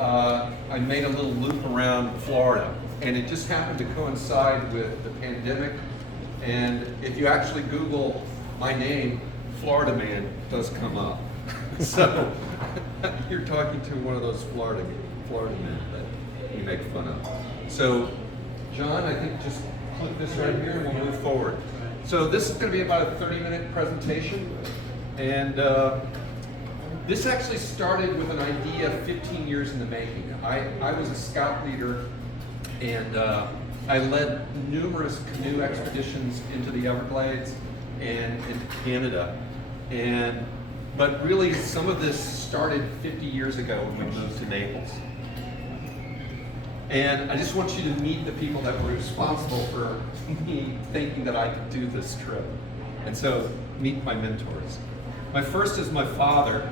I made a little loop around Florida, and it just happened to coincide with the pandemic. And if you actually Google my name, Florida Man does come up. So you're talking to one of those Florida men that we make fun of. So John, I think just click this right here and we'll move forward. So this is going to be about a 30-minute presentation, and this actually started with an idea 15 years in the making. I was a scout leader, and I led numerous canoe expeditions into the Everglades and into Canada. But really, some of this started 50 years ago when we moved to Naples. And I just want you to meet the people that were responsible for me thinking that I could do this trip. And so, meet my mentors. My first is my father.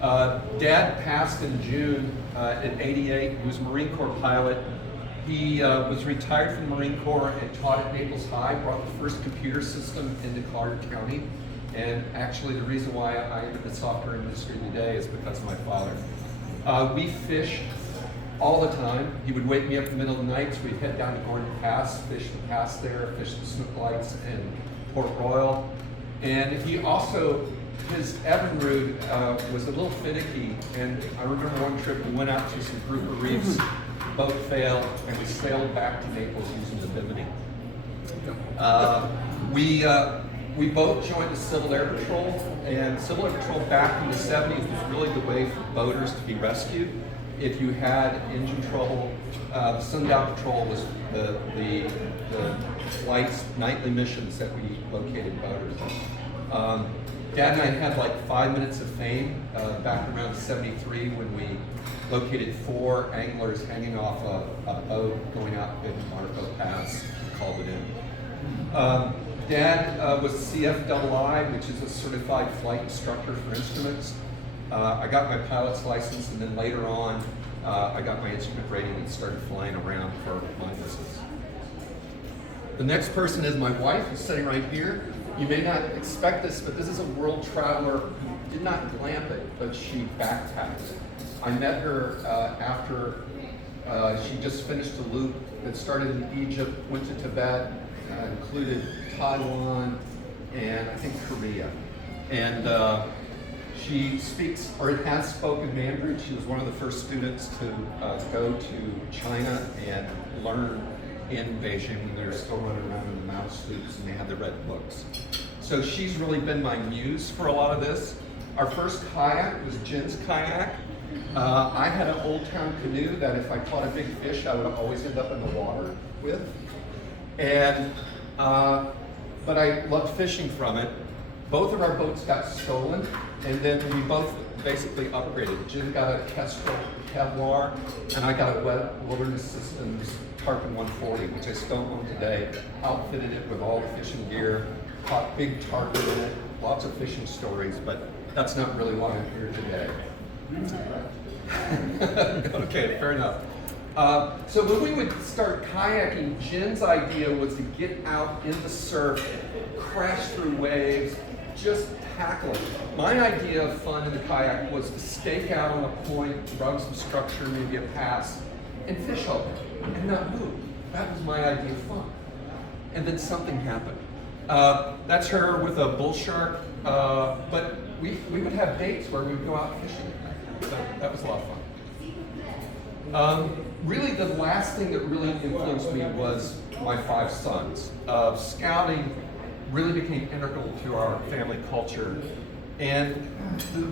Dad passed in June at 88. He was a Marine Corps pilot. He was retired from the Marine Corps and taught at Naples High, brought the first computer system into Collier County. And actually the reason why I entered the software industry today is because of my father. We fished all the time. He would wake me up in the middle of the night, so we'd head down to Gordon Pass, fish the pass there, fish the Snook Lights and Port Royal. And he also, his Evinrude was a little finicky, and I remember one trip we went out to some grouper reefs, boat failed, and we sailed back to Naples using the Bimini. We both joined the Civil Air Patrol, and Civil Air Patrol back in the 70s was really the way for boaters to be rescued. If you had engine trouble, the Sundown Patrol was the flights, nightly missions that we located boaters. Dad and I had like 5 minutes of fame back around 73 when we located 4 anglers hanging off a boat going out Big Marco Pass, called it in. Dad was a CFII, which is a certified flight instructor for instruments. I got my pilot's license, and then later on, I got my instrument rating and started flying around for my business. The next person is my wife, who's sitting right here. You may not expect this, but this is a world traveler who did not glamp it, but she backpacked. I met her after she just finished a loop that started in Egypt, went to Tibet, included Taiwan, and I think Korea. And she speaks, or has spoken Mandarin. She was one of the first students to go to China and learn in Beijing when they were still running around in the mouse suits and they had the red books. So she's really been my muse for a lot of this. Our first kayak was Jen's kayak. I had an Old Town canoe that if I caught a big fish, I would always end up in the water with. And but I loved fishing from it. Both of our boats got stolen, and then we both basically upgraded. Jen got a Kestrel Kevlar, and I got a Wilderness Systems Tarpon 140, which I still own today. Outfitted it with all the fishing gear, caught big tarpon in it, lots of fishing stories, but that's not really why I'm here today. Okay, fair enough. So when we would start kayaking, Jen's idea was to get out in the surf, crash through waves, just tackle it. My idea of fun in the kayak was to stake out on a point, rug some structure, maybe a pass, and fish all day, and not move. That was my idea of fun. And then something happened. That's her with a bull shark, but we would have dates where we would go out fishing. So that was a lot of fun. Really, the last thing that really influenced me was my 5 sons. Scouting really became integral to our family culture. And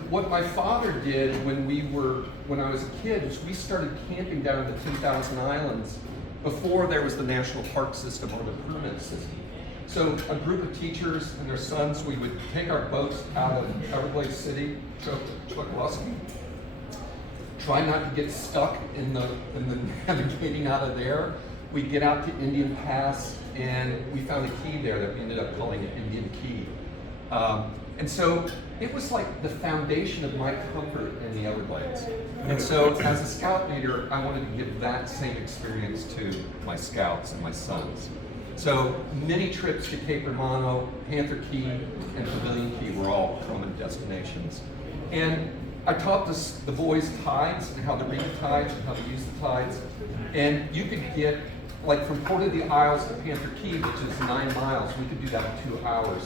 what my father did when I was a kid was we started camping down in the 10,000 Islands before there was the national park system or the permit system. So a group of teachers and their sons, we would take our boats out of Everglades City, Chokoloskee, try not to get stuck in the navigating out of there. We'd get out to Indian Pass, and we found a key there that we ended up calling it Indian Key. And so it was like the foundation of my comfort in the Everglades. And so as a scout leader, I wanted to give that same experience to my scouts and my sons. So many trips to Cape Romano, Panther Key, and Pavilion Key were all common destinations. And I taught the boys tides and how to read the tides and how to use the tides. And you could get, like from Port of the Isles to Panther Key, which is 9 miles, we could do that in 2 hours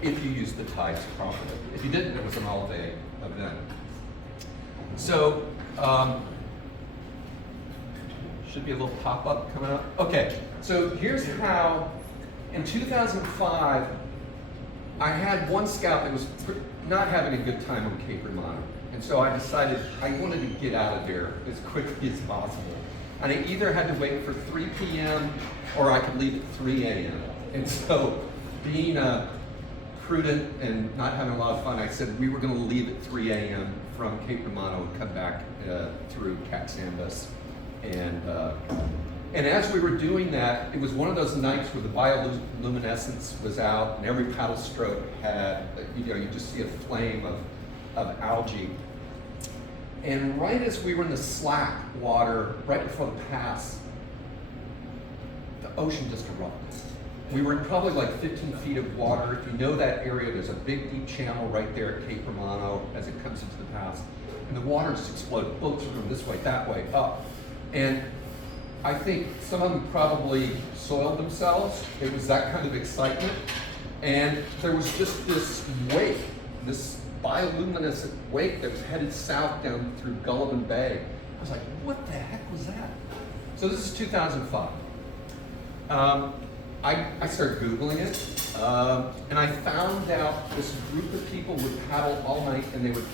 if you used the tides properly. If you didn't, it was an all-day event. So, should be a little pop-up coming up. Okay, so here's how, in 2005, I had one scout that was not having a good time on Cape Romano. And so I decided I wanted to get out of there as quickly as possible. And I either had to wait for 3 p.m. or I could leave at 3 a.m. And so being prudent and not having a lot of fun, I said we were going to leave at 3 a.m. from Cape Romano and come back through Caxambas. And as we were doing that, it was one of those nights where the bioluminescence was out and every paddle stroke had, you just see a flame of algae. And right as we were in the slack water, right before the pass, the ocean just erupted. We were in probably like 15 feet of water. If you know that area, there's a big deep channel right there at Cape Romano as it comes into the pass. And the water just exploded. Boats were going this way, that way, up. And I think some of them probably soiled themselves. It was that kind of excitement. And there was just this wake, this bioluminescent wake that was headed south down through Bonita Bay. I was like, what the heck was that? So this is 2005. I started Googling it, and I found out this group of people would paddle all night, and they would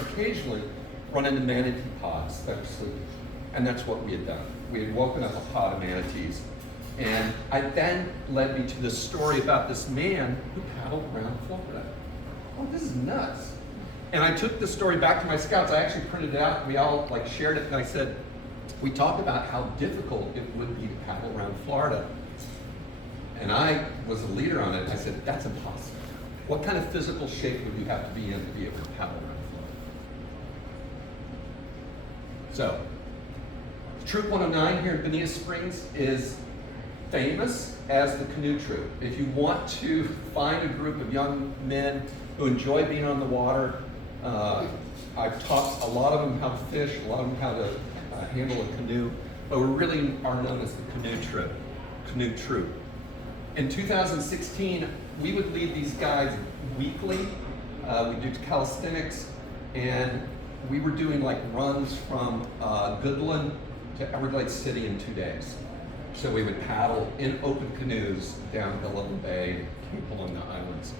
occasionally run into manatee pods that were sleeping. And that's what we had done. We had woken up a pod of manatees. And then led me to this story about this man who paddled around Florida. Oh, this is nuts. And I took the story back to my scouts. I actually printed it out, and we all shared it, and I said, we talked about how difficult it would be to paddle around Florida. And I was a leader on it. I said, that's impossible. What kind of physical shape would you have to be in to be able to paddle around Florida? So, Troop 109 here in Bonita Springs is famous as the canoe troop. If you want to find a group of young men who enjoy being on the water, I've taught a lot of them how to fish, a lot of them how to handle a canoe, but we really are known as the canoe troop. In 2016, we would lead these guys weekly. We do calisthenics, and we were doing like runs from Goodland to Everglades City in 2 days. So we would paddle in open canoes down Bonita Bay, camp along the islands.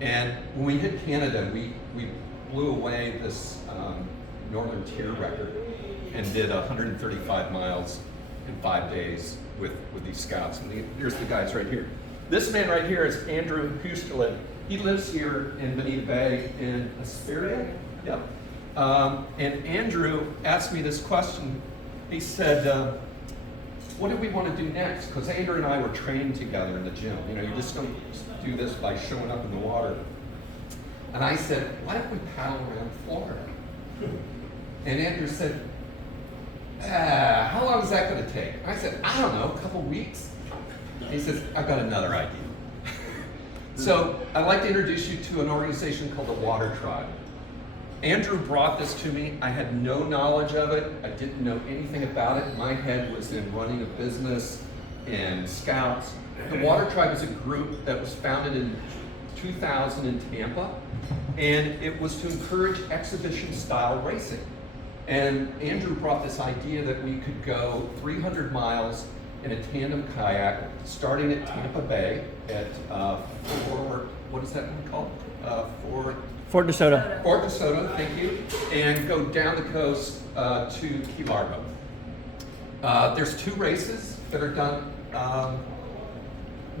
And when we hit Canada, we blew away this Northern Tier record and did 135 miles in 5 days with these scouts. And here's the guys right here. This man right here is Andrew Husterlin. He lives here in Bonita Bay in Asperia. Yep. And Andrew asked me this question. He said, what do we want to do next? Because Andrew and I were trained together in the gym. You just don't do this by showing up in the water. And I said, why don't we paddle around Florida? And Andrew said, how long is that going to take? I said, I don't know, a couple weeks. And he says, I've got another idea. So I'd like to introduce you to an organization called the Watertribe. Andrew brought this to me. I had no knowledge of it. I didn't know anything about it. My head was in running a business and scouts. The Watertribe is a group that was founded in 2000 in Tampa, and it was to encourage exhibition-style racing. And Andrew brought this idea that we could go 300 miles in a tandem kayak, starting at Tampa Bay at what is that one called? Fort DeSoto. Fort DeSoto, thank you, and go down the coast to Key Largo. There's 2 races that are done.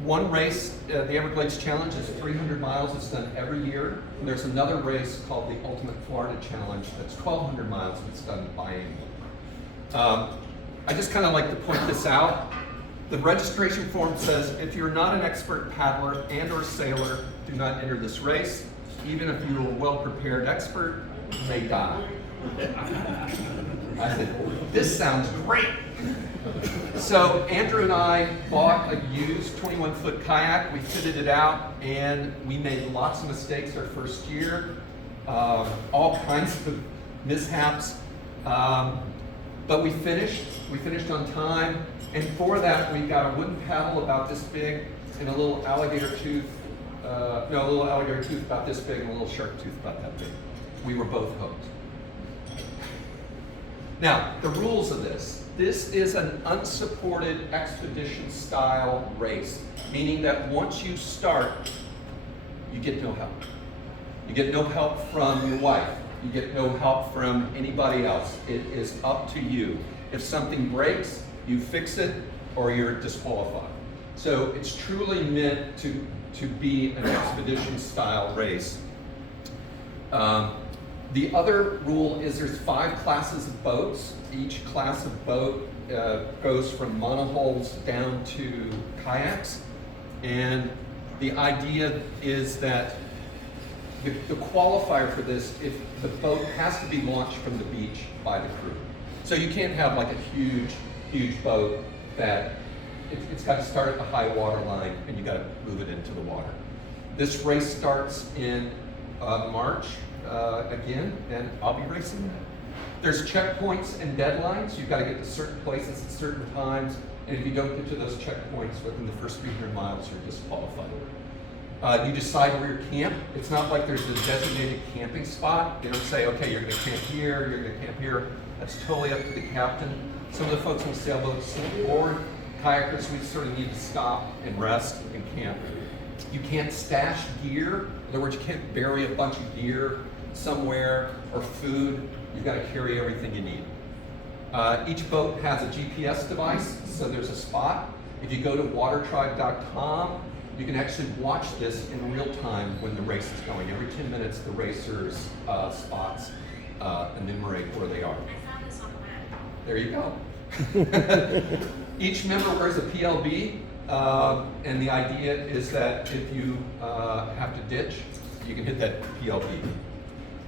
One race, the Everglades Challenge, is 300 miles. It's done every year. And there's another race called the Ultimate Florida Challenge that's 1,200 miles. And it's done biannually. I just kind of like to point this out. The registration form says, if you're not an expert paddler and or sailor, do not enter this race. Even if you're a well-prepared expert, you may die. I said, this sounds great. So Andrew and I bought a used 21-foot kayak. We fitted it out, and we made lots of mistakes our first year. all kinds of mishaps. But we finished on time, and for that we got a wooden paddle about this big and a little alligator tooth, a little alligator tooth about this big and a little shark tooth about that big. We were both hooked. Now, the rules of this. This is an unsupported expedition style race, meaning that once you start, you get no help. You get no help from your wife. You get no help from anybody else. It is up to you. If something breaks, you fix it or you're disqualified. So it's truly meant to be an expedition style race. The other rule is there's 5 classes of boats. Each class of boat goes from monohulls down to kayaks. And the idea is that the qualifier for this, if the boat has to be launched from the beach by the crew. So you can't have like a huge boat that it's got to start at the high water line and you got to move it into the water. This race starts in March again, and I'll be racing that. There's checkpoints and deadlines. You've got to get to certain places at certain times, and if you don't get to those checkpoints within the first 300 miles, you're disqualified. You decide where you camp. It's not like there's a designated camping spot. They don't say, okay, you're going to camp here, you're going to camp here. That's totally up to the captain. Some of the folks on sailboats sit forward. Kayakers, we sort of need to stop and rest and camp. You can't stash gear. In other words, you can't bury a bunch of gear somewhere or food. You've got to carry everything you need. Each boat has a GPS device, so there's a spot. If you go to watertribe.com, you can actually watch this in real time when the race is going. Every 10 minutes, the racers' spots enumerate where they are. I found this on the web. There you go. Each member wears a PLB, and the idea is that if you have to ditch, you can hit that PLB.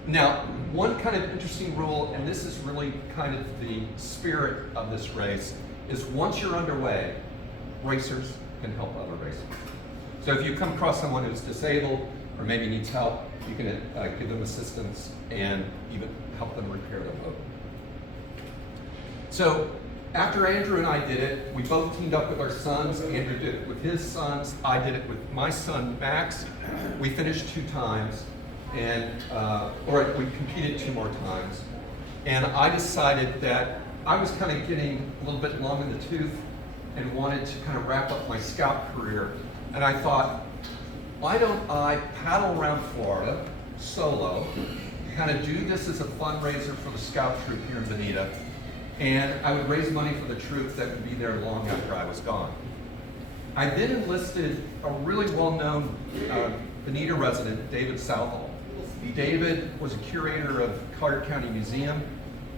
Now, one kind of interesting rule, and this is really kind of the spirit of this race, is once you're underway, racers can help other racers. So if you come across someone who's disabled or maybe needs help, you can give them assistance and even help them repair their boat. So after Andrew and I did it, we both teamed up with our sons. Andrew did it with his sons. I did it with my son, Max. We finished 2 times, and or we competed 2 more times. And I decided that I was kind of getting a little bit long in the tooth and wanted to kind of wrap up my scout career. And I thought, why don't I paddle around Florida solo, kind of do this as a fundraiser for the scout troop here in Bonita, and I would raise money for the troops that would be there long after I was gone. I then enlisted a really well-known Bonita resident, David Southall. David was a curator of Collier County Museum.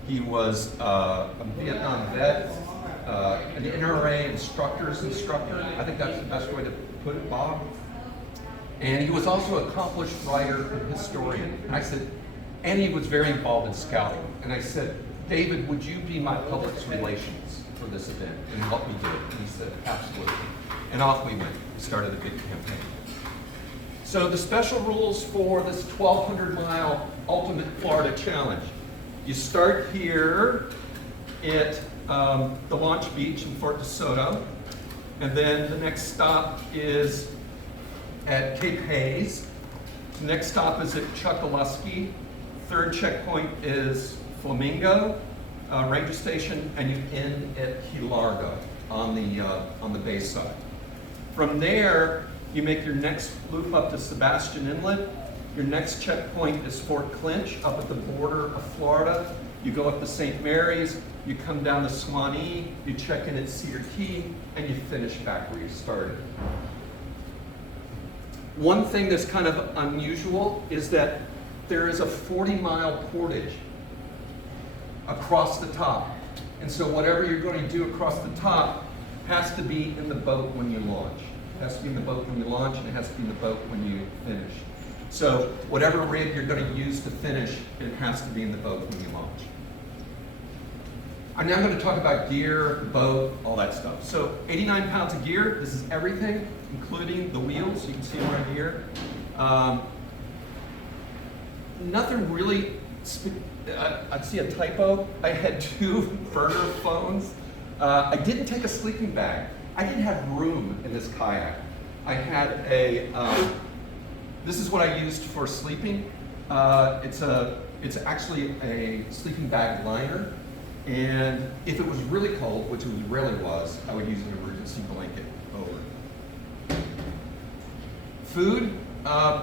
He was a Vietnam vet, an NRA instructor. I think that's the best way to put it, Bob. And he was also an accomplished writer and historian. And I said, and he was very involved in scouting. And I said, David, would you be my public relations for this event and help me do it? And he said, absolutely. And off we went. We started a big campaign. So the special rules for this 1,200-mile Ultimate Florida Challenge. You start here at the launch beach in Fort DeSoto, and then the next stop is at Cape Hayes. The next stop is at Chokoloskee. Third checkpoint is Flamingo Ranger Station, and you end at Key Largo on the bay side. From there, you make your next loop up to Sebastian Inlet. Your next checkpoint is Fort Clinch, up at the border of Florida. You go up to St. Mary's, you come down to Swanee, you check in at Cedar Key, and you finish back where you started. One thing that's kind of unusual is that there is a 40-mile portage across the top. And so whatever you're going to do across the top has to be in the boat when you launch. It has to be in the boat when you launch, and it has to be in the boat when you finish. So whatever rig you're going to use to finish, it has to be in the boat when you launch. I'm now going to talk about gear, boat, all that stuff. So 89 pounds of gear. This is everything, including the wheels. You can see them right here. nothing really, I'd see a typo. I had 2 burner phones. I didn't take a sleeping bag. I didn't have room in this kayak. I had this is what I used for sleeping. It's actually a sleeping bag liner. And if it was really cold, which it rarely was, I would use an emergency blanket over. Food,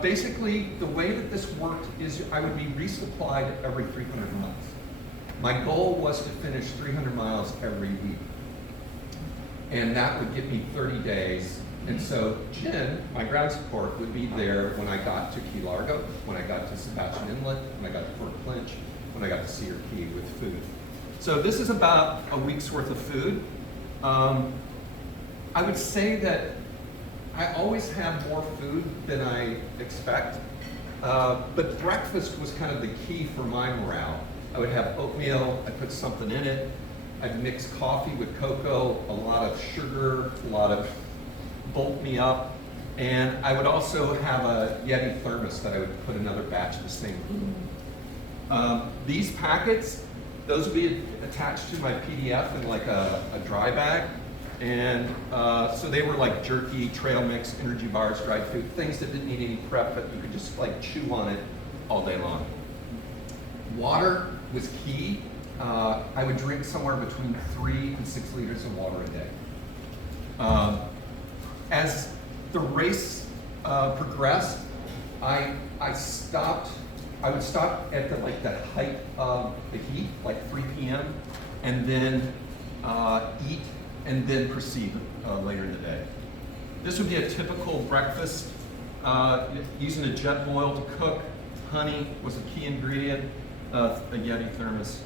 basically the way that this worked is I would be resupplied every 300 miles. My goal was to finish 300 miles every week. And that would get me 30 days. And so Jen, my ground support, would be there when I got to Key Largo, when I got to Sebastian Inlet, when I got to Fort Clinch, when I got to Cedar Key with food. So this is about a week's worth of food. I would say that I always have more food than I expect, but breakfast was kind of the key for my morale. I would have oatmeal, I'd put something in it, I'd mix coffee with cocoa, a lot of sugar, a lot of bulk me up, and I would also have a Yeti thermos that I would put another batch of the same food. These packets, those would be attached to my PDF in like a dry bag. And so they were like jerky, trail mix, energy bars, dried food, things that didn't need any prep, but you could just like chew on it all day long. Water was key. I would drink somewhere between 3 and 6 liters of water a day. As the race progressed, I would stop at the height of the heat, like 3 p.m., and then eat, and then proceed later in the day. This would be a typical breakfast, using a jet boil to cook. Honey was a key ingredient, a Yeti thermos.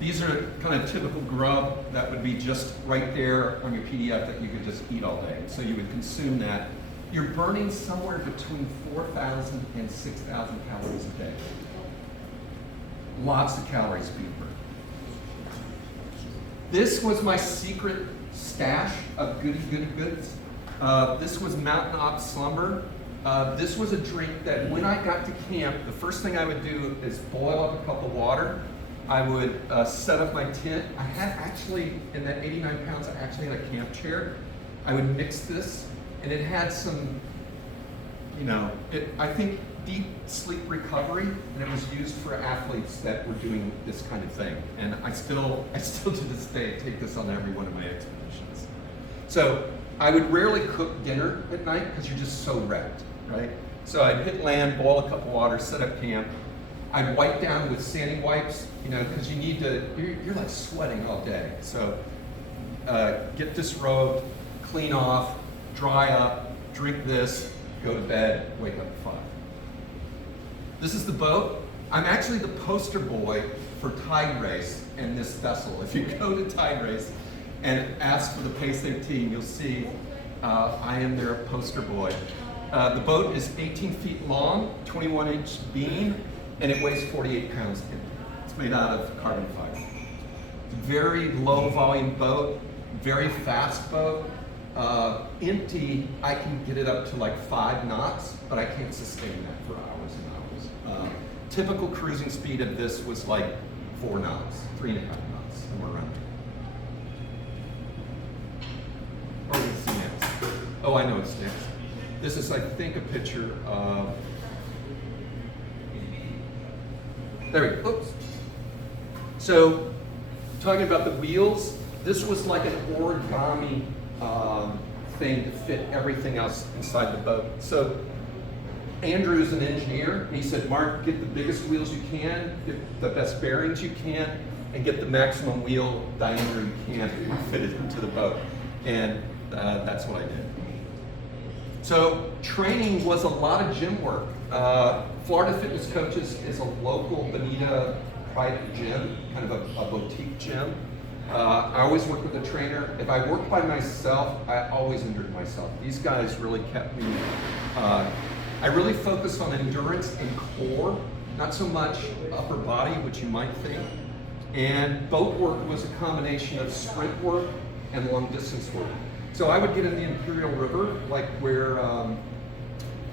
These are kind of typical grub that would be just right there on your PDF that you could just eat all day. So you would consume that. You're burning somewhere between 4,000 and 6,000 calories a day. Lots of calories being burned. This was my secret stash of goody goods. This was Mountain Ops Slumber. This was a drink that when I got to camp, the first thing I would do is boil up a cup of water. I would set up my tent. I had actually, in that 89 pounds, I actually had a camp chair. I would mix this, and it had some, I think deep sleep recovery, and it was used for athletes that were doing this kind of thing. And I still to this day take this on every one of my expeditions. So I would rarely cook dinner at night because you're just so wrecked, right? So I'd hit land, boil a cup of water, set up camp. I'd wipe down with sandy wipes, because you need to, you're like sweating all day. So get disrobed, clean off, dry up, drink this, go to bed, wake up at 5. This is the boat. I'm actually the poster boy for Tide Race and this vessel. If you go to Tide Race and ask for the Paysave team, you'll see I am their poster boy. The boat is 18 feet long, 21-inch beam, and it weighs 48 pounds. It's made out of carbon fiber. It's a very low volume boat, very fast boat. Empty, I can get it up to like 5 knots, but I can't sustain that for hours and hours. Typical cruising speed of this was like 4 knots, 3.5 knots, somewhere around there. What do we see next? Oh, I know what's next. This is, I think, a picture of, there we go, oops. So, talking about the wheels, this was like an origami thing to fit everything else inside the boat. So Andrew's an engineer, and he said, Mark, get the biggest wheels you can, get the best bearings you can, and get the maximum wheel diameter you can fit it into the boat. And that's what I did. So training was a lot of gym work. Florida Fitness Coaches is a local Bonita private gym, kind of a boutique gym. I always work with a trainer. If I worked by myself, I always injured myself. These guys really kept me, I really focused on endurance and core, not so much upper body, which you might think. And boat work was a combination of sprint work and long distance work. So I would get in the Imperial River, like where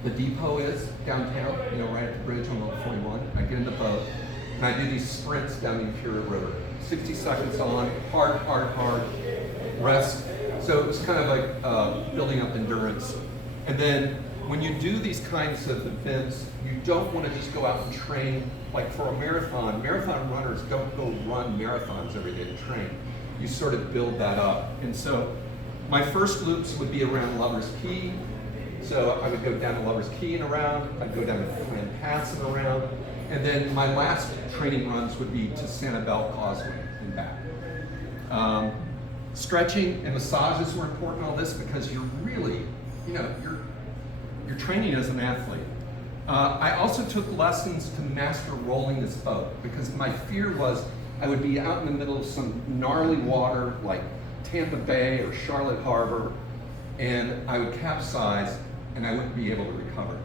the depot is downtown, right at the bridge on Route 41. I get in the boat, and I do these sprints down the Imperial River. 60 seconds on, hard, rest. So it was kind of like building up endurance. And then when you do these kinds of events, you don't want to just go out and train. Like for a marathon, marathon runners don't go run marathons every day to train. You sort of build that up. And so my first loops would be around Lover's Key. So I would go down to Lover's Key and around, I'd go down to Flan Pass and around, and then my last training runs would be to Sanibel Causeway and back. Stretching and massages were important in all this because you're really, you're training as an athlete. I also took lessons to master rolling this boat because my fear was I would be out in the middle of some gnarly water like Tampa Bay or Charlotte Harbor, and I would capsize and I wouldn't be able to recover.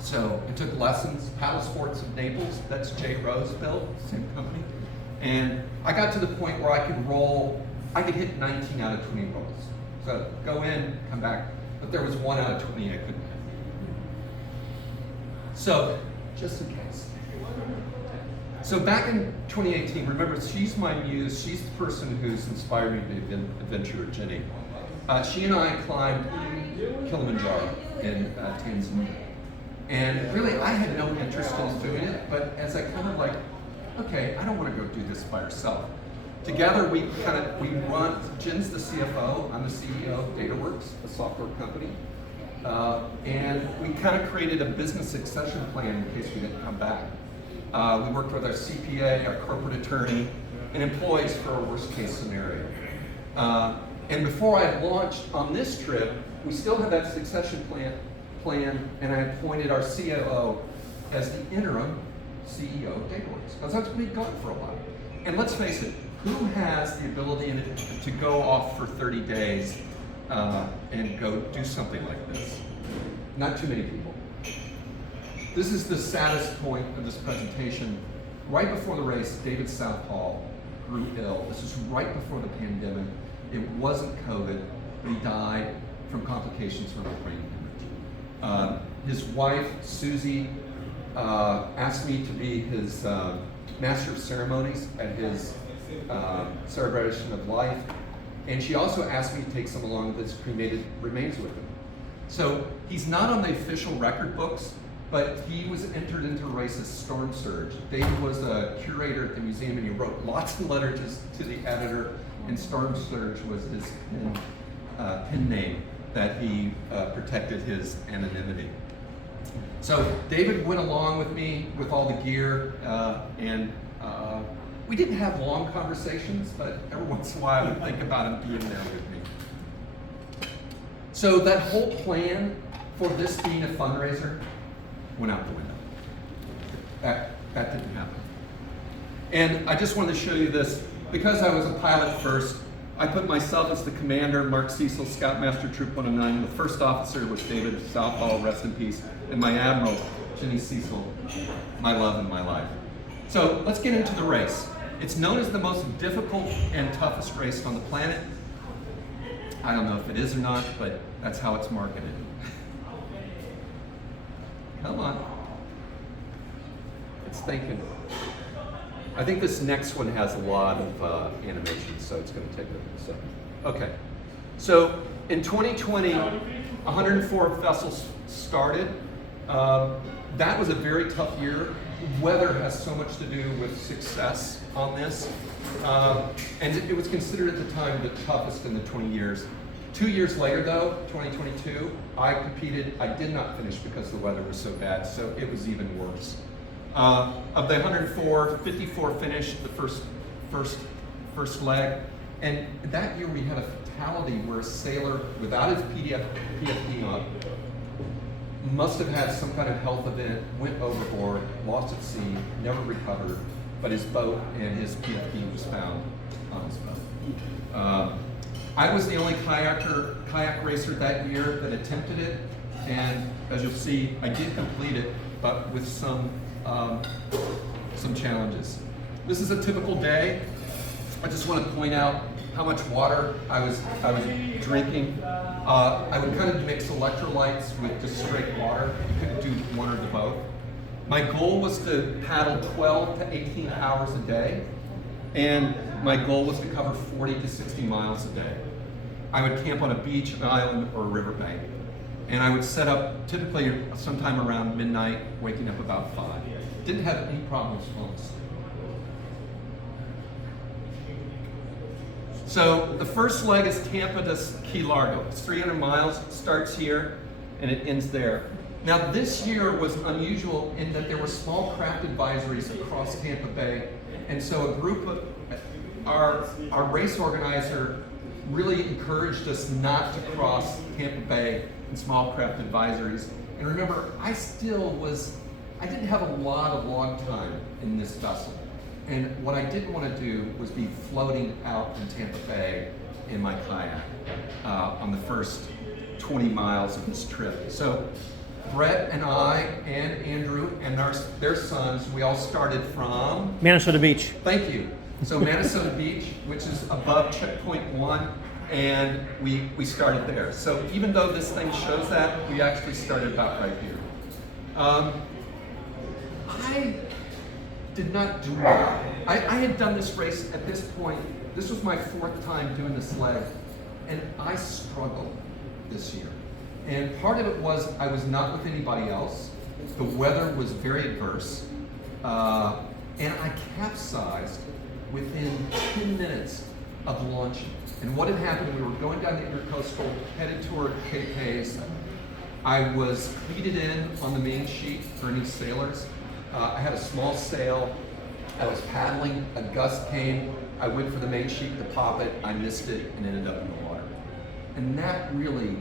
So I took lessons, Paddle Sports of Naples, that's Jay Rose built, same company. And I got to the point where I could hit 19 out of 20 rolls. So go in, come back, but there was 1 out of 20 I couldn't hit. So, just in case. So back in 2018, remember, she's my muse, she's the person who's inspired me to adventure with Jenny. She and I climbed Kilimanjaro in Tanzania. And really, I had no interest in doing it, but as I kind of okay, I don't want to go do this by herself. Together, we run, Jen's the CFO, I'm the CEO of DataWorks, a software company. And we kind of created a business succession plan in case we didn't come back. We worked with our CPA, our corporate attorney, and employees for a worst case scenario. And before I launched on this trip, we still had that succession plan, and I appointed our COO as the interim CEO of DataWorks, because that's been gone for a while. And let's face it, who has the ability to go off for 30 days and go do something like this? Not too many people. This is the saddest point of this presentation. Right before the race, David Southall grew ill. This was right before the pandemic. It wasn't COVID, but he died from complications from a brain hemorrhage. His wife, Susie, asked me to be his master of ceremonies at his celebration of life. And she also asked me to take some along with his cremated remains with him. So he's not on the official record books, but he was entered into a race as Storm Surge. David was a curator at the museum and he wrote lots of letters to the editor, and Storm Surge was his pen name that he protected his anonymity. So David went along with me with all the gear, and we didn't have long conversations, but every once in a while I would think about him being there with me. So that whole plan for this being a fundraiser went out the window. That didn't happen. And I just wanted to show you this. Because I was a pilot first, I put myself as the commander, Mark Cecil, Scoutmaster Troop 109, and the first officer was David Southall, rest in peace, and my admiral, Jenny Cecil, my love and my life. So let's get into the race. It's known as the most difficult and toughest race on the planet. I don't know if it is or not, but that's how it's marketed. Come on. It's thinking. I think this next one has a lot of animation, so it's going to take a minute. So, okay. So in 2020, 104 vessels started. That was a very tough year. Weather has so much to do with success on this. And it was considered at the time the toughest in the 20 years. 2 years later though, 2022, I competed. I did not finish because the weather was so bad, so it was even worse. Of the 104, 54 finished the first leg. And that year we had a fatality where a sailor without his PFD on must have had some kind of health event, went overboard, lost at sea, never recovered, but his boat and his PFD was found on his boat. I was the only kayak racer that year that attempted it, and as you'll see, I did complete it, but with some challenges. This is a typical day. I just want to point out how much water I was drinking. I would kind of mix electrolytes with just straight water. You couldn't do one or the both. My goal was to paddle 12 to 18 hours a day, and my goal was to cover 40 to 60 miles a day. I would camp on a beach, an island, or a riverbank. And I would set up typically sometime around midnight, waking up about 5. Didn't have any problems falling asleep. So the first leg is Tampa to Key Largo. It's 300 miles, starts here, and it ends there. Now this year was unusual in that there were small craft advisories across Tampa Bay, and so a group of, our race organizer really encouraged us not to cross Tampa Bay in small craft advisories. And remember, I didn't have a lot of log time in this vessel. And what I didn't want to do was be floating out in Tampa Bay in my kayak on the first 20 miles of this trip. So Brett and I and Andrew and their sons, we all started from Minnesota Beach. Thank you. So Minnesota Beach, which is above checkpoint 1, and we started there. So even though this thing shows that, we actually started about right here. I did not do well. I had done this race at this point. This was my 4th time doing this leg, and I struggled this year. And part of it was I was not with anybody else. The weather was very adverse, and I capsized within 10 minutes of launching. And what had happened, we were going down the intercoastal, headed toward Cape Hayes. I was cleated in on the main sheet for any sailors. I had a small sail. I was paddling, a gust came. I went for the main sheet to pop it. I missed it and ended up in the water. And that really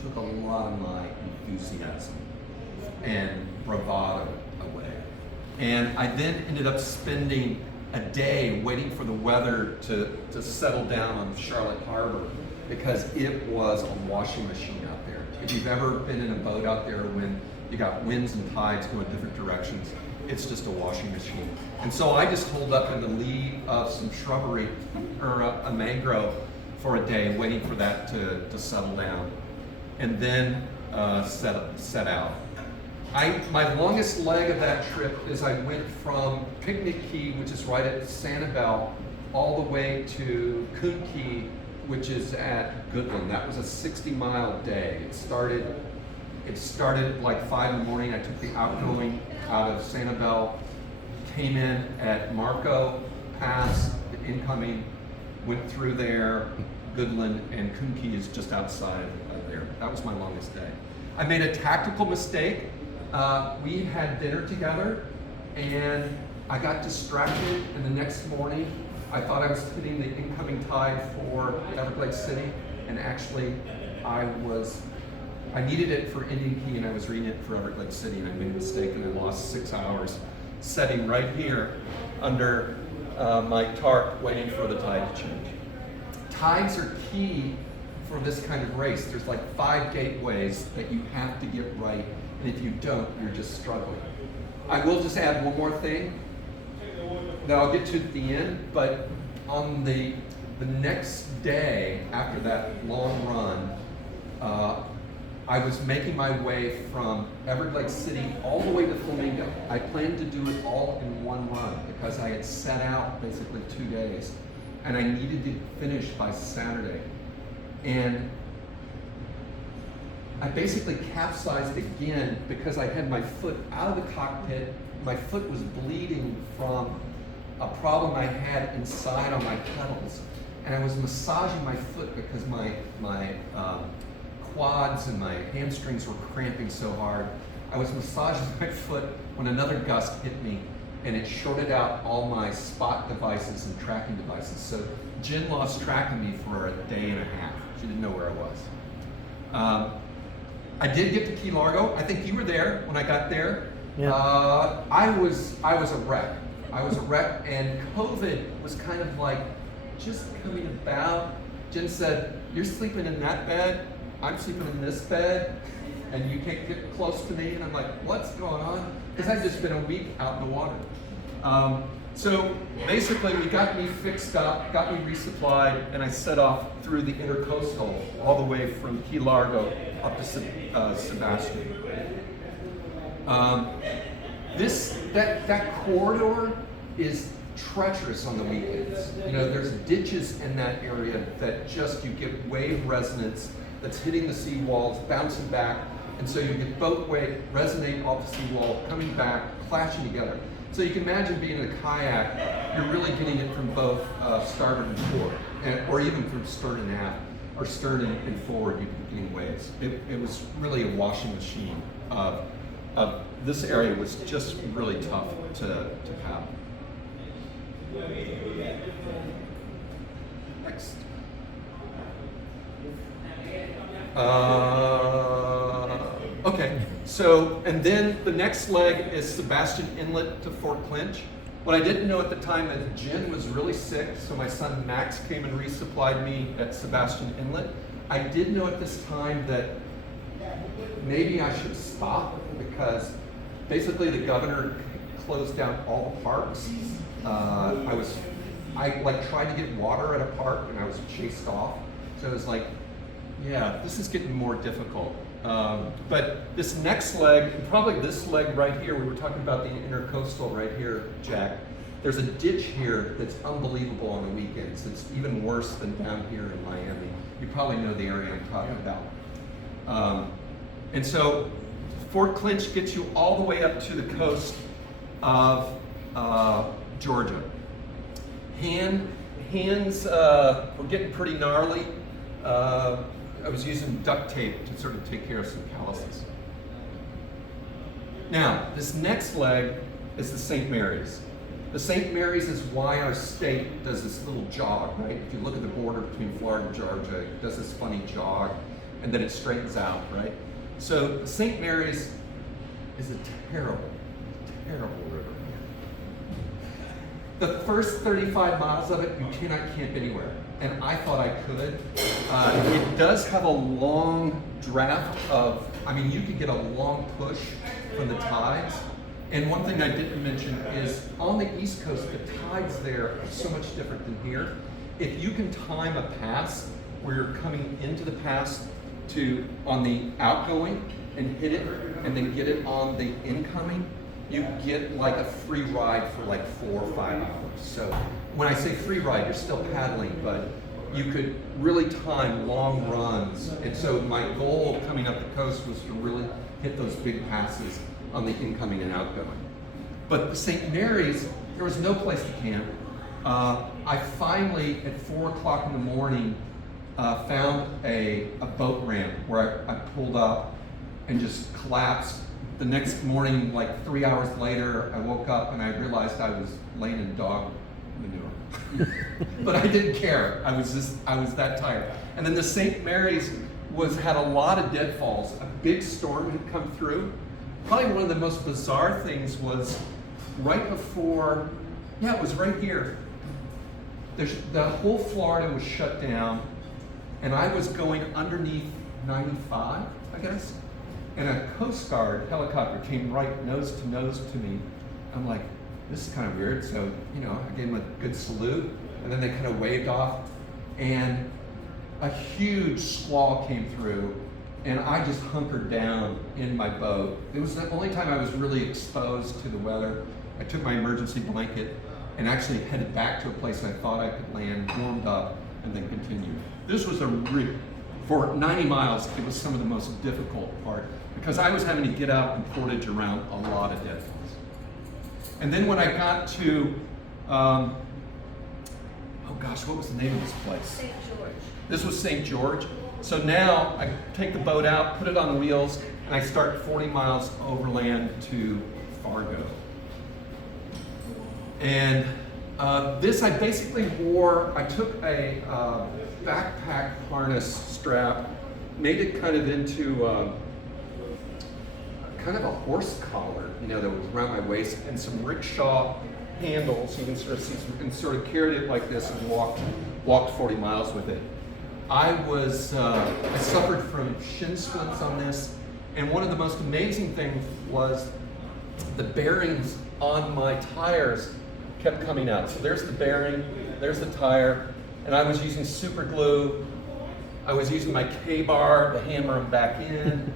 took a lot of my enthusiasm and bravado away. And I then ended up spending a day waiting for the weather to settle down on Charlotte Harbor, because it was a washing machine out there. If you've ever been in a boat out there when you got winds and tides going different directions, it's just a washing machine. And so I just holed up in the lee of some shrubbery or a mangrove for a day, waiting for that to settle down, and then set out. My longest leg of that trip is I went from Picnic Key, which is right at Sanibel, all the way to Coon Key, which is at Goodland. That was a 60-mile day. It started at like 5 in the morning. I took the outgoing out of Sanibel, came in at Marco, passed the incoming, went through there, Goodland, and Coon Key is just outside of there. That was my longest day. I made a tactical mistake. We had dinner together, and I got distracted, and the next morning I thought I was hitting the incoming tide for Everglades City, and actually I needed it for Indian Key, and I was reading it for Everglades City, and I made a mistake, and I lost 6 hours sitting right here under my tarp waiting for the tide to change. Tides are key for this kind of race. There's like 5 gateways that you have to get right, and if you don't, you're just struggling. I will just add one more thing that I'll get to at the end, but on the next day after that long run, I was making my way from Everglades City all the way to Flamingo. I planned to do it all in one run because I had set out basically 2 days, and I needed to finish by Saturday. And I basically capsized again because I had my foot out of the cockpit. My foot was bleeding from a problem I had inside on my pedals, and I was massaging my foot because my quads and my hamstrings were cramping so hard. I was massaging my foot when another gust hit me, and it shorted out all my spot devices and tracking devices. So Jen lost track of me for a day and a half. She didn't know where I was. I did get to Key Largo. I think you were there when I got there. Yeah. I was a wreck. I was a wreck, and COVID was kind of like just coming about. Jen said, "You're sleeping in that bed, I'm sleeping in this bed, and you can't get close to me." And I'm like, "What's going on?" Because I'd just been a week out in the water. So basically, we got me fixed up, got me resupplied, and I set off through the intercoastal all the way from Key Largo up to Sebastian. That corridor is treacherous on the weekends. You know, there's ditches in that area that just, you get wave resonance that's hitting the seawalls, bouncing back, and so you get boat wave resonate off the seawall, coming back, clashing together. So you can imagine being in a kayak, you're really getting it from both starboard and forward, or even from stern and aft, or stern and forward, you'd be getting waves. It was really a washing machine. This area was just really tough to paddle. Next. Okay, so, and then the next leg is Sebastian Inlet to Fort Clinch. What I didn't know at the time is Jen was really sick, so my son Max came and resupplied me at Sebastian Inlet. I did know at this time that maybe I should stop because basically the governor closed down all the parks. I like tried to get water at a park and I was chased off. So it was like, yeah, this is getting more difficult. But this next leg, and probably this leg right here, we were talking about the intercoastal right here, Jack. There's a ditch here that's unbelievable on the weekends. It's even worse than down here in Miami. You probably know the area I'm talking about. And so Fort Clinch gets you all the way up to the coast of Georgia. Hands were getting pretty gnarly. I was using duct tape to sort of take care of some calluses. Now, this next leg is the St. Mary's. The St. Mary's is why our state does this little jog, right? If you look at the border between Florida and Georgia, it does this funny jog, and then it straightens out, right? So the St. Mary's is a terrible, terrible river. The first 35 miles of it, you cannot camp anywhere. And I thought I could. It does have a long draft of, I mean, you could get a long push from the tides. And one thing I didn't mention is on the East Coast, the tides there are so much different than here. If you can time a pass where you're coming into the pass on the outgoing and hit it, and then get it on the incoming, you get like a free ride for like 4 or 5 hours. So when I say free ride, you're still paddling, but you could really time long runs. And so my goal coming up the coast was to really hit those big passes on the incoming and outgoing. But the St. Mary's, there was no place to camp. I finally, at 4 o'clock in the morning, found a boat ramp where I pulled up and just collapsed. The next morning, like 3 hours later, I woke up and I realized I was laying in dog manure. But I didn't care. I was that tired. And then the St. Mary's had a lot of deadfalls. A big storm had come through. Probably one of the most bizarre things was right before, it was right here. The whole Florida was shut down, and I was going underneath 95, I guess. And a Coast Guard helicopter came right nose to me. I'm like, this is kind of weird. So, I gave them a good salute, and then they kind of waved off, and a huge squall came through, and I just hunkered down in my boat. It was the only time I was really exposed to the weather. I took my emergency blanket and actually headed back to a place I thought I could land, warmed up, and then continued. This was for 90 miles, it was some of the most difficult part because I was having to get out and portage around a lot of deadfalls. And then when I got to, what was the name of this place? St. George. This was St. George. So now I take the boat out, put it on wheels, and I start 40 miles overland to Fargo. And this I basically wore, I took a backpack harness strap, made it kind of into kind of a horse collar, that was around my waist, and some rickshaw handles. You can sort of see, and sort of carried it like this and walked 40 miles with it. I suffered from shin splints on this, and one of the most amazing things was the bearings on my tires kept coming out. So there's the bearing, there's the tire, and I was using super glue. I was using my K-bar to hammer them back in.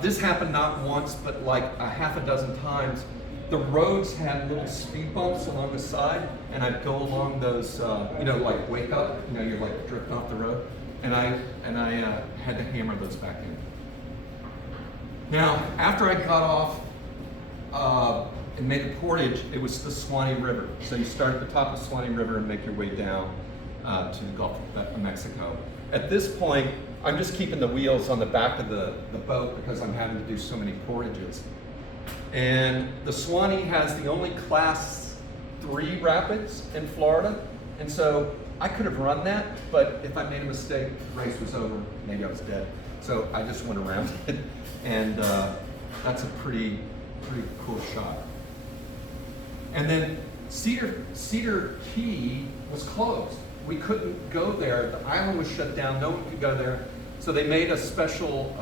This happened not once, but like a half a dozen times. The roads had little speed bumps along the side, and I'd go along those, like wake up, you're like drifting off the road, and I had to hammer those back in. Now, after I got off and made the portage, it was the Suwannee River. So you start at the top of the Suwannee River and make your way down to the Gulf of Mexico. At this point, I'm just keeping the wheels on the back of the boat because I'm having to do so many portages. And the Suwannee has the only class 3 rapids in Florida. And so I could have run that, but if I made a mistake, the race was over, maybe I was dead. So I just went around it, and that's a pretty cool shot. And then Cedar Key was closed. We couldn't go there. The island was shut down. No one could go there. So they made a special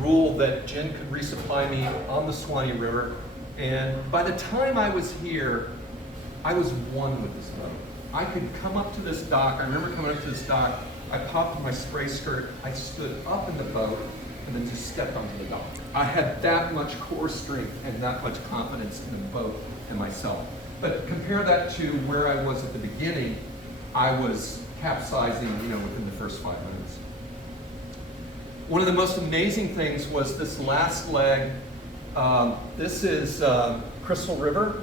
rule that Jen could resupply me on the Suwannee River. And by the time I was here, I was one with this boat. I could come up to this dock. I remember coming up to this dock. I popped my spray skirt. I stood up in the boat and then just stepped onto the dock. I had that much core strength and that much confidence in the boat and myself. But compare that to where I was at the beginning. I was capsizing, within the first 5 minutes. One of the most amazing things was this last leg. This is Crystal River.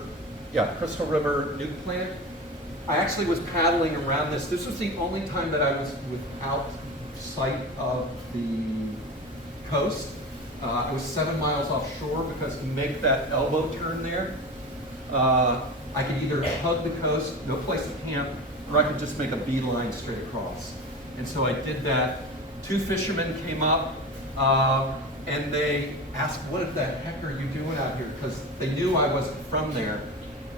Yeah, Crystal River nuke plant. I actually was paddling around this. This was the only time that I was without sight of the coast. I was 7 miles offshore because to make that elbow turn there, I could either hug the coast, no place to camp, or I could just make a beeline straight across. And so I did that. 2 fishermen came up and they asked, "What the heck are you doing out here?" Because they knew I wasn't from there.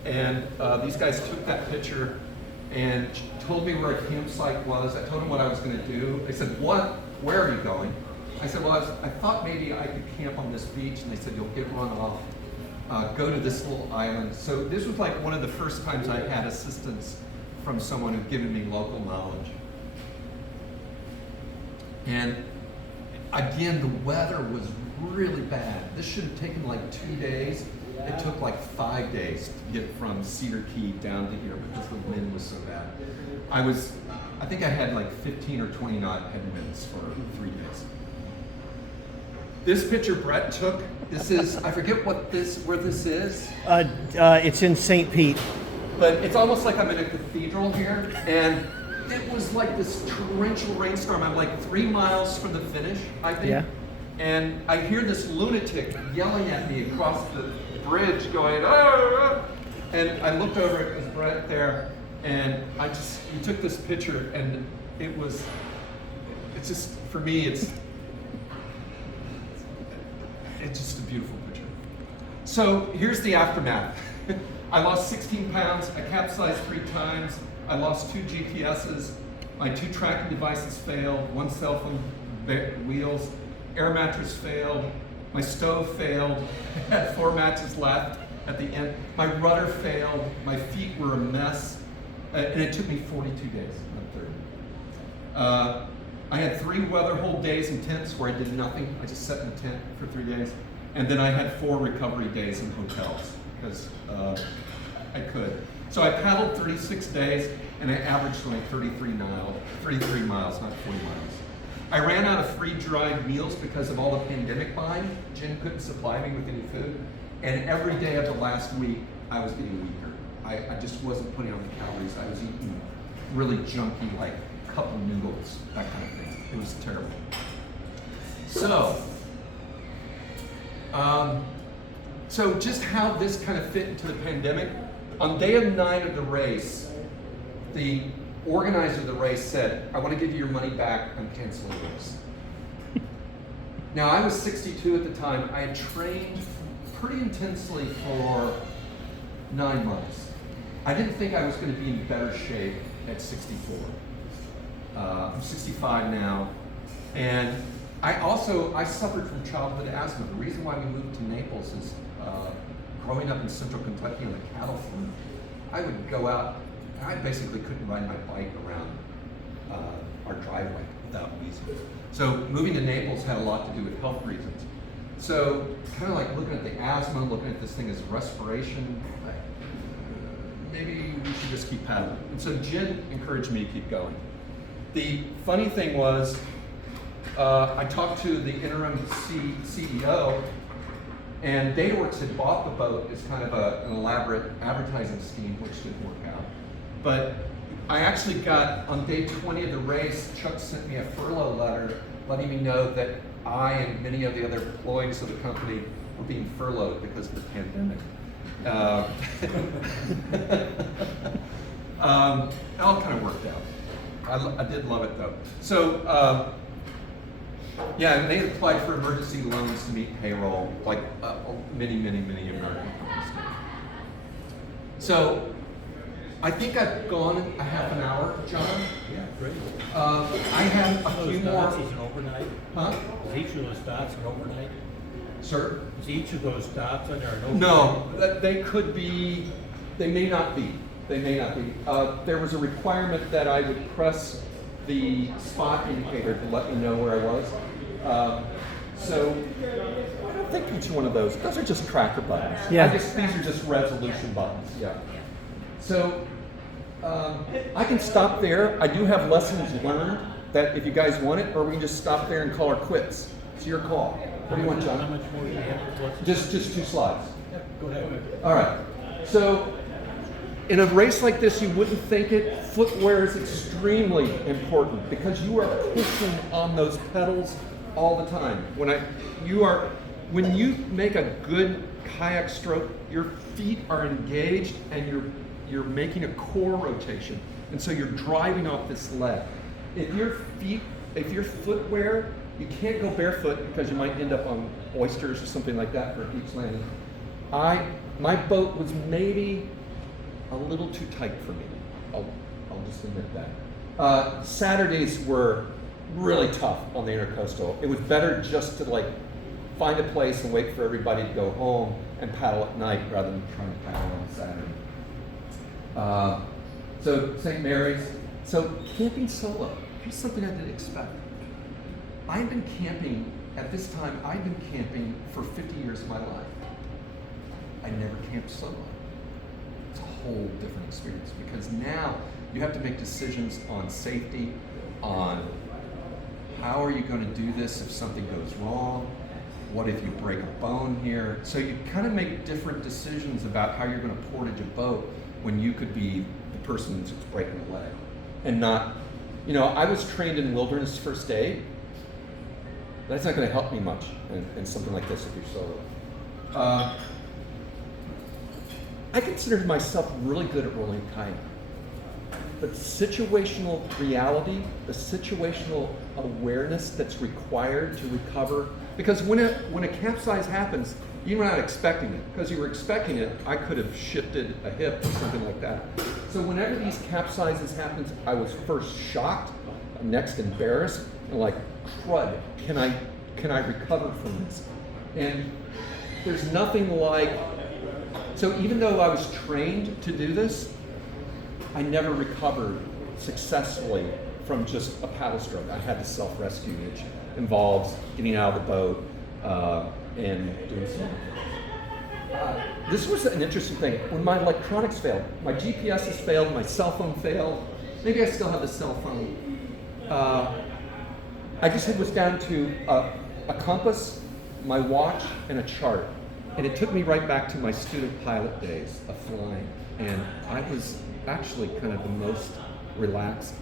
And these guys took that picture and told me where a campsite was. I told them what I was going to do. They said, "What? Where are you going?" I said, "Well, I thought maybe I could camp on this beach." And they said, "You'll get run off. Go to this little island." So this was like one of the first times I had assistance from someone who'd given me local knowledge. And again, the weather was really bad. This should have taken like 2 days. It took like 5 days to get from Cedar Key down to here because the wind was so bad. I think I had like 15 or 20 knot headwinds for 3 days. This picture Brett took, this is, I forget where this is. It's in St. Pete. But it's almost like I'm in a cathedral here, and it was like this torrential rainstorm. I'm like 3 miles from the finish, I think. Yeah. And I hear this lunatic yelling at me across the bridge going, "Ah!" And I looked over, it was Brett there, and he took this picture, and it's just, for me, it's just a beautiful picture. So here's the aftermath. I lost 16 pounds, I capsized 3 times, I lost 2 GPSs, my 2 tracking devices failed, 1 cell phone wheels, air mattress failed, my stove failed, I had 4 matches left at the end, my rudder failed, my feet were a mess, and it took me 42 days, not 30. I had 3 weather hold days in tents where I did nothing. I just sat in the tent for 3 days. And then I had 4 recovery days in hotels because I could. So I paddled 36 days and I averaged like 33 miles, not 40 miles. I ran out of free-dried meals because of all the pandemic buying. Jen couldn't supply me with any food. And every day of the last week, I was getting weaker. I just wasn't putting on the calories. I was eating really junky, like cup of noodles, that kind of thing. It was terrible. So just how this kind of fit into the pandemic. On day of 9 of the race, the organizer of the race said, "I want to give you your money back, I'm canceling the race." Now I was 62 at the time. I had trained pretty intensely for 9 months. I didn't think I was going to be in better shape at 64. I'm 65 now, and I suffered from childhood asthma. The reason why we moved to Naples is growing up in central Kentucky on a cattle farm, I would go out, and I basically couldn't ride my bike around our driveway without wheezing. So moving to Naples had a lot to do with health reasons. So kind of like looking at the asthma, looking at this thing as respiration, maybe we should just keep paddling. And so Jen encouraged me to keep going. The funny thing was, I talked to the interim CEO, and DataWorks had bought the boat as kind of an elaborate advertising scheme, which didn't work out. But I actually got, on day 20 of the race, Chuck sent me a furlough letter letting me know that I and many of the other employees of the company were being furloughed because of the pandemic. It all kind of worked out. I did love it though. So, yeah, and they had applied for emergency loans to meet payroll, like many American companies do. So, I think I've gone a half an hour, John. Yeah, great. I have a few more. Is an overnight? Huh? Is each of those stops an overnight? Sir? Is each of those stops on there an overnight? No, they could be, they may not be. They may not be. There was a requirement that I would press the spot indicator to let me know where I was. So I don't think each one of those are just tracker buttons. Yeah. These are just resolution buttons. Yeah. So I can stop there. I do have lessons learned that if you guys want it, or we can just stop there and call our quits. It's your call. What do you want, How John? much more do you have? Just 2 slides. Yeah, go ahead. All right. So in a race like this, you wouldn't think it. Footwear is extremely important because you are pushing on those pedals all the time. When you make a good kayak stroke, your feet are engaged and you're making a core rotation, and so you're driving off this leg. If your footwear, you can't go barefoot because you might end up on oysters or something like that for a beach landing. My boat was maybe a little too tight for me. I'll just admit that. Saturdays were really tough on the Intercoastal. It was better just to find a place and wait for everybody to go home and paddle at night rather than trying to paddle on Saturday. So St. Mary's. So camping solo. Here's something I didn't expect. I've been camping, at this time, I've been camping for 50 years of my life. I never camped solo. It's a whole different experience because now you have to make decisions on safety, on how are you going to do this if something goes wrong? What if you break a bone here? So you kind of make different decisions about how you're going to portage a boat when you could be the person that's breaking a leg. And not, I was trained in wilderness first aid. That's not going to help me much in something like this if you're solo. I considered myself really good at rolling a kayak. But situational reality, the situational awareness that's required to recover, because when a capsize happens, you're not expecting it. Because you were expecting it, I could have shifted a hip or something like that. So whenever these capsizes happen, I was first shocked, next embarrassed, and crud, can I recover from this? And there's nothing like, so even though I was trained to do this, I never recovered successfully from just a paddle stroke. I had to self-rescue, which involves getting out of the boat and doing something. This was an interesting thing. When my electronics failed, my GPS has failed, my cell phone failed. Maybe I still have the cell phone. I just was down to a compass, my watch, and a chart. And it took me right back to my student pilot days of flying. And I was actually kind of the most relaxed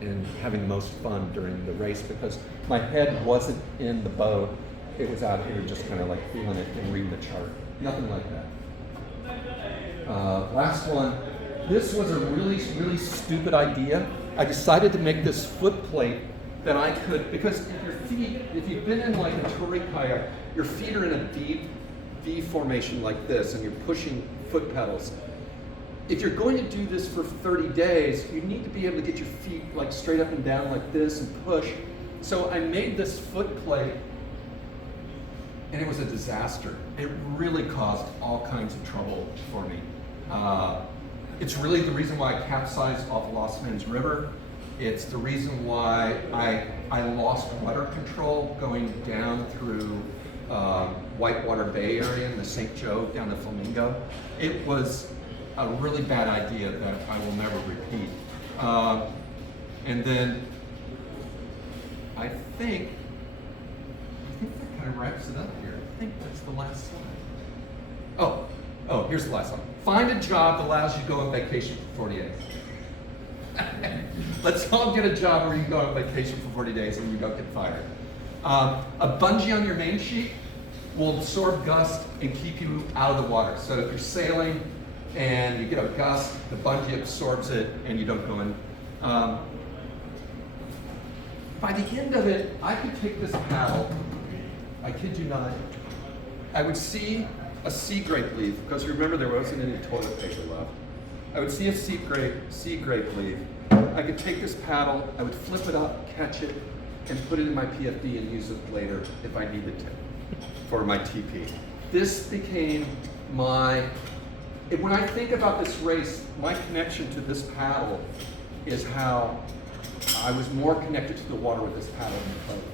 and having the most fun during the race because my head wasn't in the boat. It was out here just kind of feeling it and reading the chart. Nothing like that. Last one. This was a really, really stupid idea. I decided to make this foot plate that I could, because if you've been in a touring kayak, your feet are in a V formation like this and you're pushing foot pedals. If you're going to do this for 30 days, you need to be able to get your feet straight up and down like this and push. So I made this foot plate and it was a disaster. It really caused all kinds of trouble for me. It's really the reason why I capsized off Lost Man's River. It's the reason why I lost rudder control going down through Whitewater Bay area in the St. Joe down to Flamingo. It was a really bad idea that I will never repeat. And then I think that kind of wraps it up here. I think that's the last slide. Oh, here's the last one. Find a job that allows you to go on vacation for 40 days. Let's all get a job where you can go on vacation for 40 days and you don't get fired. A bungee on your main sheet will absorb gust and keep you out of the water. So if you're sailing and you get a gust, the bungee absorbs it and you don't go in. By the end of it, I could take this paddle, I kid you not, I would see a sea grape leaf, because remember there wasn't any toilet paper left. I would see a sea grape leaf. I could take this paddle, I would flip it up, catch it, and put it in my PFD and use it later if I needed to for my TP. This became when I think about this race, my connection to this paddle is how I was more connected to the water with this paddle than the boat.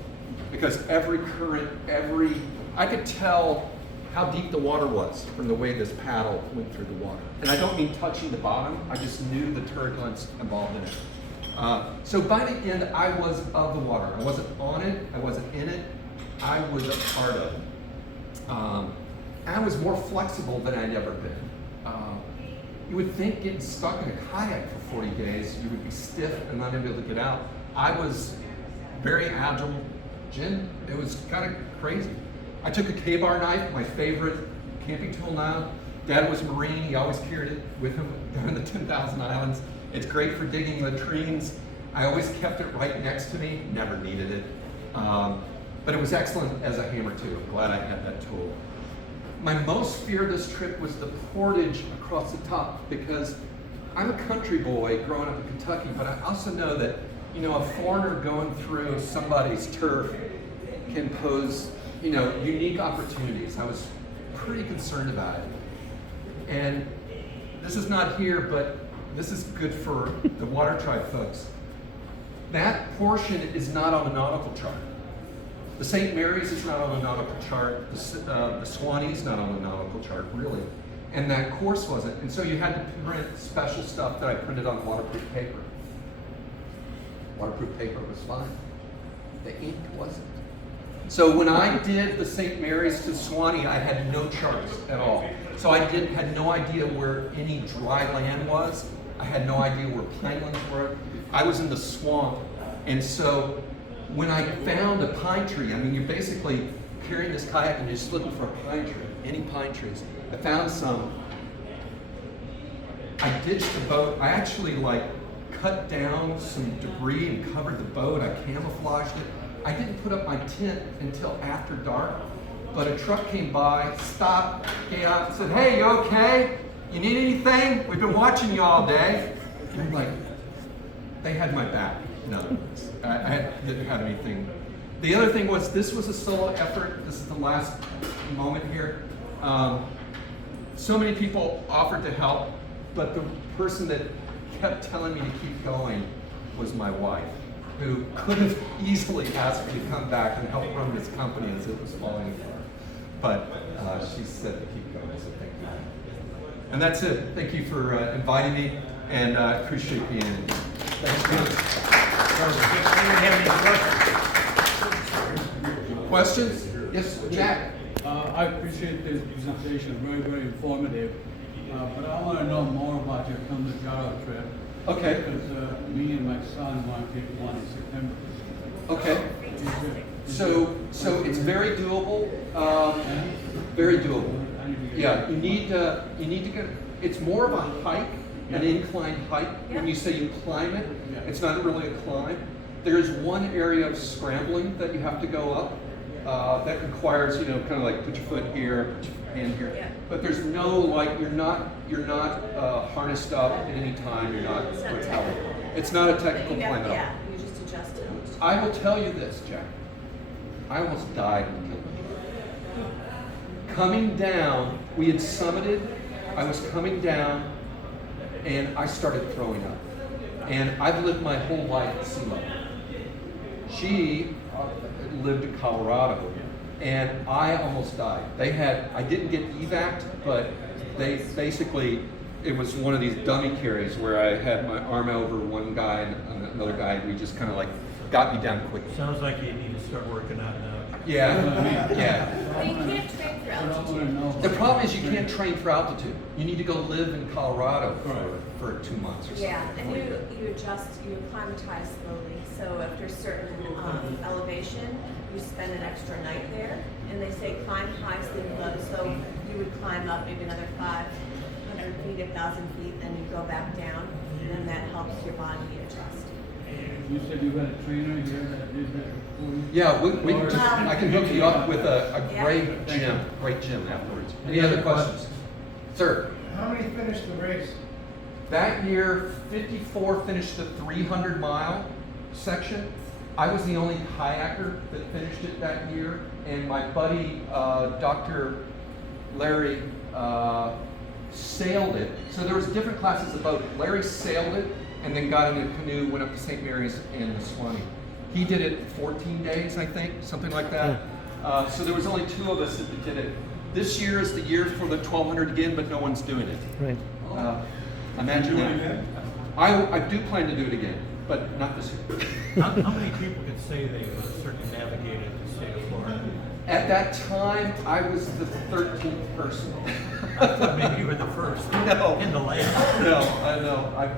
Because every current, I could tell how deep the water was from the way this paddle went through the water. And I don't mean touching the bottom, I just knew the turbulence involved in it. So by the end, I was of the water. I wasn't on it, I wasn't in it, I was a part of it. I was more flexible than I'd ever been. You would think getting stuck in a kayak for 40 days, you would be stiff and not able to get out. I was very agile. Jen, it was kind of crazy. I took a K-bar knife, my favorite camping tool now. Dad was a Marine, he always carried it with him down in the 10,000 Islands. It's great for digging latrines. I always kept it right next to me, never needed it. But it was excellent as a hammer too. I'm glad I had that tool. My most fear of this trip was the portage across the top, because I'm a country boy growing up in Kentucky, but I also know that, a foreigner going through somebody's turf can pose, unique opportunities. I was pretty concerned about it. And this is not here, but this is good for the Watertribe folks. That portion is not on the nautical chart. The St. Mary's is not on the nautical chart. The Swanee's not on the nautical chart, really. And that course wasn't. And so you had to print special stuff that I printed on waterproof paper. Waterproof paper was fine. The ink wasn't. So when I did the St. Mary's to Swanee, I had no charts at all. So I had no idea where any dry land was. I had no idea where plainlands were. I was in the swamp. And so when I found a pine tree, you're basically carrying this kayak and you're just looking for a pine tree, any pine trees. I found some. I ditched the boat. I actually cut down some debris and covered the boat. I camouflaged it. I didn't put up my tent until after dark, but a truck came by, stopped, came out and said, "Hey, you okay? You need anything? We've been watching you all day." And I'm like, they had my back. No, I didn't have anything. The other thing was, this was a solo effort. This is the last moment here. So many people offered to help, but the person that kept telling me to keep going was my wife, who could have easily asked me to come back and help run this company as it was falling apart. But she said to keep going, so thank you. And that's it. Thank you for inviting me, and I appreciate being in. Thanks. Questions? Yes, Jack. I appreciate this presentation, very, very informative. But I want to know more about your Kilimanjaro trip. Okay. Because me and my son want to take one in September. Okay. So it's very doable. Very doable. Yeah, you need to get. It's more of a hike, an inclined hike. When you say you climb it, it's not really a climb. There is one area of scrambling that you have to go up. That requires, kind of like put your foot here, put your hand here. Yeah. But there's no you're not harnessed up at any time. You're not propelled. It's not a technical climb at all. Yeah, you just adjust it. I will tell you this, Jack. I almost died in Kilimanjaro. Coming down, we had summited, I was coming down, and I started throwing up. And I've lived my whole life at sea level. She lived in Colorado, and I almost died. I didn't get evac'd, but they basically, it was one of these dummy carries where I had my arm over one guy and another guy, we just kind of like got me down quick. Sounds like you need to start working out now. Yeah, yeah. But you can't train for I don't wanna altitude. know. The problem is you can't train for altitude. You need to go live in Colorado for 2 months or something. Yeah, and you acclimatize slowly. So after a certain elevation, you spend an extra night there. And they say climb high, sleep low. So you would climb up maybe another 500 feet, 1,000 feet, then you go back down, and then that helps your body adjust. You said you got a trainer here that did that for you? Yeah, I can hook you up with a Yeah. great gym afterwards. Any other questions? Sir? How many finished the race? That year, 54 finished the 300-mile section. I was the only kayaker that finished it that year, and my buddy, Dr. Larry, sailed it. So there was different classes of boat. Larry sailed it and then got in a canoe, went up to St. Mary's and Swanee. He did it 14 days, I think, something like that. So there was only 2 of us that did it. This year is the year for the 1200 again, but no one's doing it. Right. Imagine Do it that. again? I do plan to do it again, but not this year. How many people could say they've certainly navigated the state of Florida? At that time, I was the 13th person. I thought maybe you were the first No. in the land. No, I know.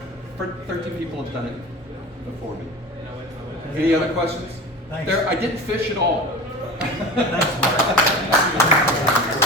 13 people have done it before me. Any other questions? Thanks. I didn't fish at all. Thanks, Mark.